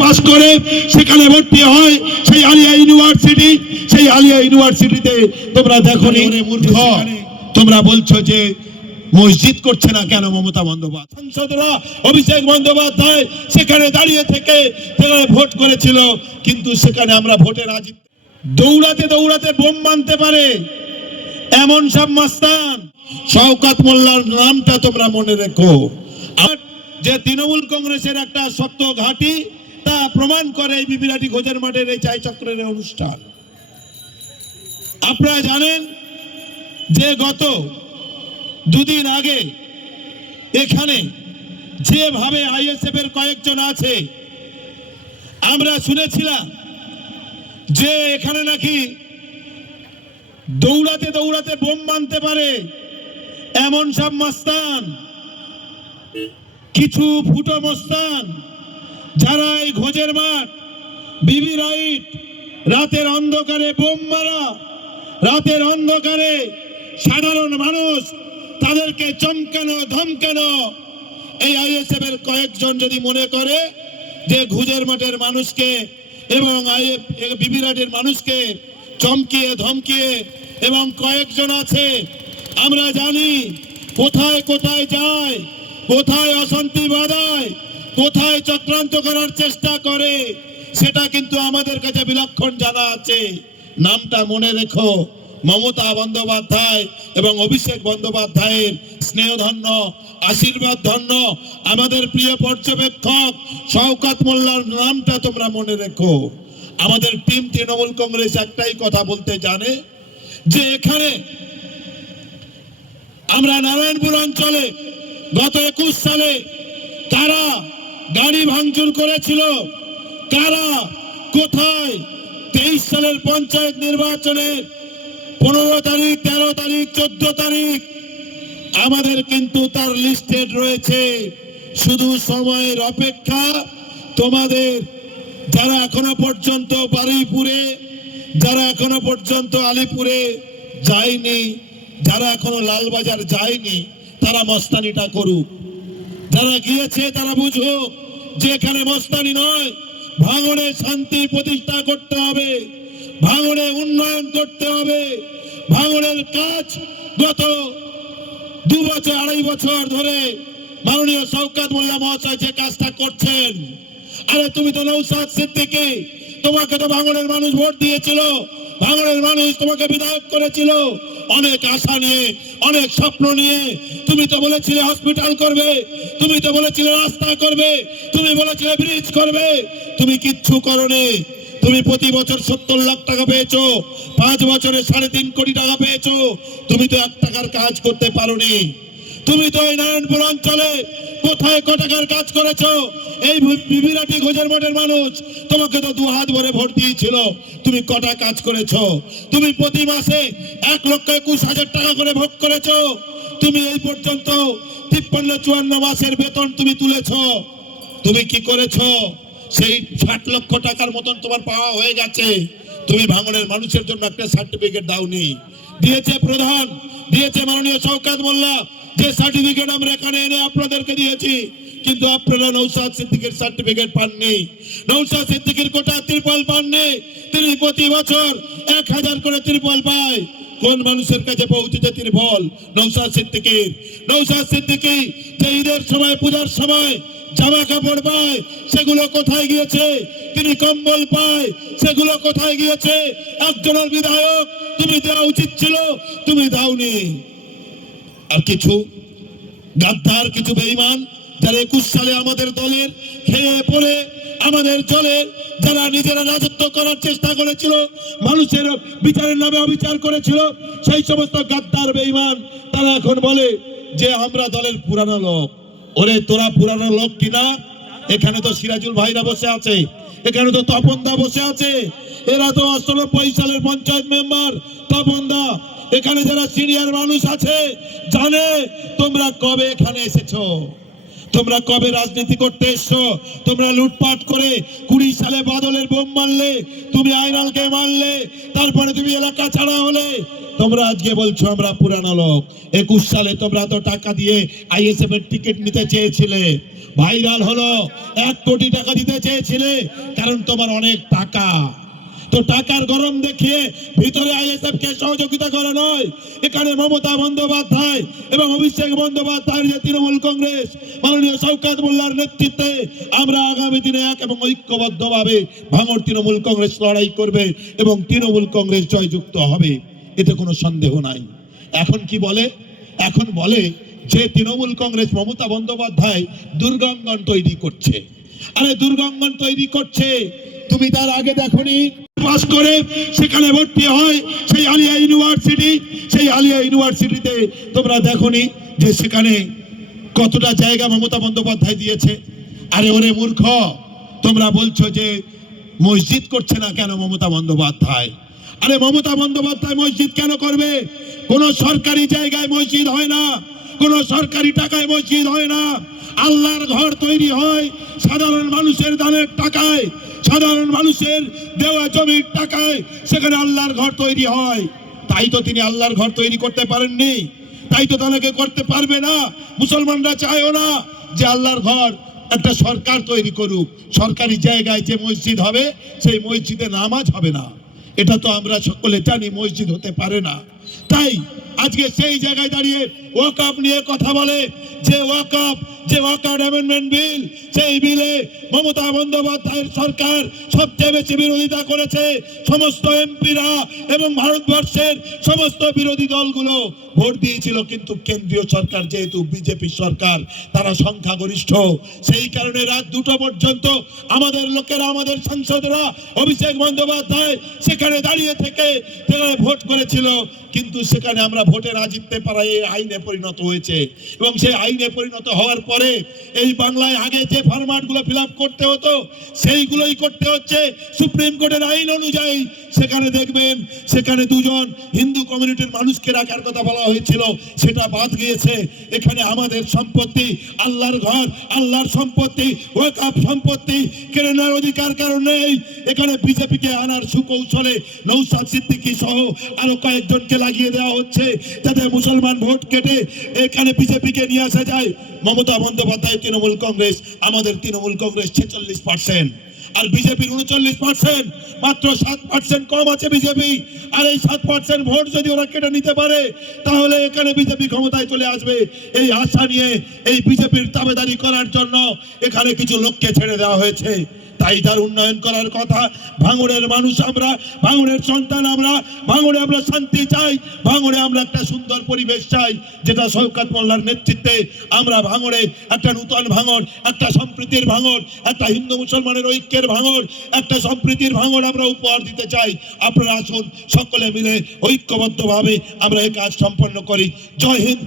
Pass করে সেখানে ভর্তি হয় সেই আলিয়া ইউনিভার্সিটি। সেই আলিয়া ইউনিভার্সিটিতে তোমরা দেখোনি মূর্খ, তোমরা বলছো যে মসজিদ করছে না কেন মমতা বন্দ্যোপাধ্যায়? সাংসদরা অভিষেক বন্দ্যোপাধ্যায় সেখানে দাঁড়িয়ে থেকে ভোট করেছিল, কিন্তু সেখানে আমরা ভোটে রাজি। দৌড়াতে দৌড়াতে বোম মানতে পারে এমন সব মাস্তান। শওকত মোল্লার নামটা তোমরা মনে রেখো। আর যে তৃণমূল কংগ্রেসের একটা শক্ত ঘাঁটি, তা প্রমাণ করে এই বিবিরাটি ঘোষের মাঠের এই চাই চক্রের অনুষ্ঠান। আপনারা জানেন যে গত দুদিন আগে এখানে যেভাবে আইএসএফ এর কয়েকজন আছে, আমরা শুনেছিলাম যে এখানে নাকি দৌড়াতে দৌড়াতে বোম মানতে পারে এমন সব মাস্তান, কিছু ফুটো মস্তান, যারা এই ঘোষের মাঠ বিবি রাইট রাতের অন্ধকারে বোম মারা, রাতের অন্ধকারে সাধারণ মানুষ তাদেরকে চমকানো ধমকানো। এই আইএসএফ এর কয়েকজন যদি মনে করে যে ঘুজের মাঠের মানুষকে এবং বিবিরাটের মানুষকে চমকিয়ে ধমকিয়ে, এবং কয়েকজন আছে আমরা জানি কোথায় কোথায় যায়, কোথায় অশান্তি বাঁধায়, কোথায় চক্রান্ত করার চেষ্টা করে, সেটা কিন্তু আমাদের কাছে বিলক্ষণ জানা আছে। নামটা মনে রেখো, মমতা বন্দ্যোপাধ্যায় এবং অভিষেক বন্দ্যোপাধ্যায়ের স্নেহধন্য আশীর্বাদ ধন্য আমাদের প্রিয় পর্যবেক্ষক শওকত মোল্লার নামটা তোমরা মনে রেখো। আমাদের টিম তৃণমূল কংগ্রেস একটাই কথা বলতে জানে যে এখানে আমরা নারায়ণপুর অঞ্চলে গত 21 সালে কারা গাড়ি ভাঙচুর করেছিল, কারা কোথায় 23 সালের পঞ্চায়েত নির্বাচনে 15 তারিখ 13 তারিখ 14 তারিখ আমাদের কিন্তু তার লিস্টেড রয়েছে। শুধু সময়ের অপেক্ষা। তোমাদের যারা এখনো পর্যন্ত বারুইপুরে, যারা এখনো পর্যন্ত আলিপুরে যায়নি, যারা এখনো লালবাজার যায়নি, তারা মস্তানিটা করুক। যারা গিয়েছে তারা বুঝুক যে এখানে মস্তানি নয়, ভাঙড়ে শান্তি প্রতিষ্ঠা করতে হবে, ভাঙড়ে উন্নয়ন করতে হবে। ভাঙড়ের কাজ গত 2 বছর 2.5 বছর ধরে মাননীয় শওকত মোল্লা মহাশয় যে কাজটা করছেন। আরে তুমি তো নৌসাদ সিদ্দিকী, তোমাকে তো ভাঙড়ের মানুষ ভোট দিয়েছিল, ভাঙড়ের মানুষ তোমাকে বিধায়ক করেছিল অনেক আশা নিয়ে, অনেক স্বপ্ন নিয়ে। তুমি তো বলেছিলে হসপিটাল করবে, তুমি তো বলেছিলে রাস্তা করবে, তুমি বলেছিলে ব্রিজ করবে, তুমি কিচ্ছু করোনি। তুমি প্রতি বছর 70 লাখ টাকা পেয়েছো, 5 বছরে 3.5 কোটি টাকা পেয়েছো, তুমি তো 1 টাকার কাজ করতে পারোনি। তুমি তো এই নারায়ণপুর অঞ্চলে কোথায় ক টাকার কাজ করেছো? এই বিবিরাটি ঘোষের মাঠের মানুষ তোমাকে তো 2 হাত ভরে ভোট দিয়েছিল, তুমি কটা কাজ করেছো? তুমি প্রতি মাসে 1,21,000 টাকা করে ভোগ করেছো। তুমি এই পর্যন্ত 53-54 মাসের বেতন তুমি তুলেছো। তুমি কি করেছো? সেই 60 লক্ষ টাকার মতন তোমার পাওয়া হয়ে গেছে। তুমি ভাঙড়ের মানুষের জন্য একটা সার্টিফিকেট দাওনি। দিয়েছে প্রধান, দিয়েছে মাননীয় শওকত মোল্লা, যে সার্টিফিকেট আমরা এখানে এনে আপনাদেরকে দিয়েছি, কিন্তু আপনারা নৌসাদ সিদ্দিকীর সার্টিফিকেট পাননি। নৌসাদ সিদ্দিকীর কোটা ত্রিপল পাননি। তিনি প্রতি বছর 1000 করে ত্রিপল পায়। কোন মানুষের কাছে পৌঁছেছে ত্রিপল? নৌসাদ সিদ্দিকীর। নৌসাদ সিদ্দিকী যে ঈদের সময়, পূজার সময় জামা কাপড় পায়, সেগুলো কোথায় গিয়েছে? তিনি কম্বল পায়, সেগুলো কোথায় গিয়েছে? একজনের বিধায়ক, তুমি দেওয়া উচিত ছিল, তুমি দাওনি। আর কিছু গাদ্দার, কিছু বেঈমান যারা 21 সালে আমাদের দলের খেয়ে পড়ে আমাদের চলে, যারা নিজেরা রাজত্ব করার চেষ্টা করেছিল, মানুষের বিচারের নামে অবিচার করেছিল, সেই সমস্ত গাদ্দার বেঈমান তারা এখন বলে যে আমরা দলের পুরানো লোক। ওরে তোরা পুরানো লোক কিনা? এখানে তো সিরাজুল ভাইরা বসে আছে, এখানে তো তপনদা বসে আছে, এরা তো 89 সালের পঞ্চায়েত মেম্বার তপনদা। এখানে যারা সিনিয়র মানুষ আছে জানে তোমরা কবে এখানে এসেছো, তোমরা কবে রাজনীতি করতে এসছো। তোমরা লুটপাট করে 20 সালে বাদলের বোম মারলে, তুমি আইনালকে মারলে, তারপরে তুমি এলাকা ছাড়া হলে, তোমরা আজকে বলছো আমরা পুরানো লোক। 21 সালে তোমরা তো টাকা দিয়ে আইএসএফ এর টিকিট নিতে চেয়েছিলে, ভাইরাল হলো, 1 কোটি টাকা দিতে চেয়েছিলে, কারণ তোমার অনেক টাকা। তো টাকার গরম দেখিয়ে ভিতরে আইএসএফ কে সহযোগিতা করা নয়। এখানে মমতা বন্দ্যোপাধ্যায় এবং অভিষেক বন্দ্যোপাধ্যায়ের যে তৃণমূল কংগ্রেস মাননীয় শওকত মোল্লার নেতৃত্বে আমরা আগামী দিনে এক এবং ঐক্যবদ্ধভাবে ভাঙড় তৃণমূল কংগ্রেস লড়াই করবে এবং তৃণমূল কংগ্রেস জয়যুক্ত হবে, এতে কোনো সন্দেহ নাই। এখন কি বলে? এখন বলে যে তৃণমূল কংগ্রেস মমতা বন্দ্যোপাধ্যায় দুর্গাঙ্গন তৈরি করছে। আরে দুর্গাঙ্গন তৈরি করছে, তুমি তার আগে দেখোনি পাস করে সেখানে ভর্তি হয় সেই আলিয়া ইউনিভার্সিটি, সেই আলিয়া ইউনিভার্সিটিতে তোমরা দেখোনি যে সেখানে কতটা জায়গা মমতা বন্দ্যোপাধ্যায় দিয়েছে। আরে ওরে মূর্খ, তোমরা বলছো যে মসজিদ করছে না কেন মমতা বন্দ্যোপাধ্যায়? আরে মমতা বন্দ্যোপাধ্যায় মসজিদ কেন করবে? কোন সরকারি জায়গায় মসজিদ হয় না, কোন সরকারি টাকায় মসজিদ হয় না। আল্লাহর ঘর তৈরি হয় সাধারণ মানুষের দানের টাকায়, সাধারণ মানুষের দেওয়া জমির টাকায়, সেখানে আল্লাহর ঘর তৈরি হয়। তাই তো তিনি আল্লাহর ঘর তৈরি করতে পারেননি, তাই তো তাকে করতে পারবে না। মুসলমানরা চায়ও না যে আল্লাহর ঘর একটা সরকার তৈরি করুক, সরকারি জায়গায় যে মসজিদ হবে সেই মসজিদে নামাজ হবে না, এটা তো আমরা সকলে জানি মসজিদ হতে পারে না। তাই আজকে সেই জায়গায় দাঁড়িয়ে ওয়াকফ নিয়ে কথা বলে, যে ওয়াকফ অ্যামেন্ডমেন্ট বিল, সেই বিলে মমতা বন্দ্যোপাধ্যায়ের সরকার সবচেয়ে বেশি বিরোধিতা করেছে। সমস্ত এমপিরা এবং ভারতবর্ষের সমস্ত বিরোধী দলগুলো ভোট দিয়েছিল, কিন্তু কেন্দ্রীয় সরকার যেহেতু বিজেপি সরকার, তারা সংখ্যাগরিষ্ঠ, সেই কারণে রাত 2টো পর্যন্ত আমাদের লোকেরা, আমাদের সাংসদরা, অভিষেক বন্দ্যোপাধ্যায় সেখানে দাঁড়িয়ে থেকে ভোট করেছিল। কিন্তু সেখানে আমরা ভোটে না জিততে পারা এই আইনে পরিণত হয়েছে, এবং সেই আইনে পরিণত হওয়ার পরে এই বাংলায় আগে যে ফরম্যাটগুলো ফিল আপ করতে হতো সেইগুলোই করতে হচ্ছে সুপ্রিম কোর্টের আইন অনুযায়ী। সেখানে দেখবেন সেখানে 2জন হিন্দু কমিউনিটির মানুষকে রাখার কথা বলা হয়েছিল, সেটা বাদ গিয়েছে। এখানে আমাদের সম্পত্তি, আল্লাহর ঘর, আল্লাহর সম্পত্তি, ওয়াকফ সম্পত্তি কেড়ে নেওয়ার অধিকার কারণ নেই। এখানে বিজেপিকে আনার সুকৌশলে নওশাদ সিদ্দিকী সহ আরো কয়েকজনকে লাগিয়ে দেওয়া হচ্ছে যাতে মুসলমান ভোট কেটে এখানে বিজেপিকে নিয়ে আসা যায়। মমতা বন্দ্যোপাধ্যায় তৃণমূল কংগ্রেস, আমাদের তৃণমূল কংগ্রেস 46% আর বিজেপির 39%, মাত্র 7% কম আছে বিজেপি। আর এই 7% ভোট যদি ওরা কেটে নিতে পারে তাহলে এখানে বিজেপি ক্ষমতায় চলে আসবে। এই আশা নিয়ে এই বিজেপির দাবেদারি করার জন্য এখানে কিছু লোককে ছেড়ে দেওয়া হয়েছে। তাই তার উন্নয়ন করার কথা। ভাঙড়ের মানুষ আমরা, ভাঙড়ের সন্তান আমরা, ভাঙড়ে আমরা শান্তি চাই, ভাঙড়ে আমরা একটা সুন্দর পরিবেশ চাই, যেটা শওকত মোল্লার নেতৃত্বে আমরা ভাঙড়ে একটা নূতন ভাঙড়, একটা সম্প্রীতির ভাঙড়, একটা হিন্দু মুসলমানের ঐক্যের ভাঙড়, একটা সম্প্রীতির ভাঙড় আমরা উপহার দিতে চাই। আপনারা আসুন, সকলে মিলে ঐক্যবদ্ধভাবে আমরা এই কাজ সম্পন্ন করি। জয় হিন্দ।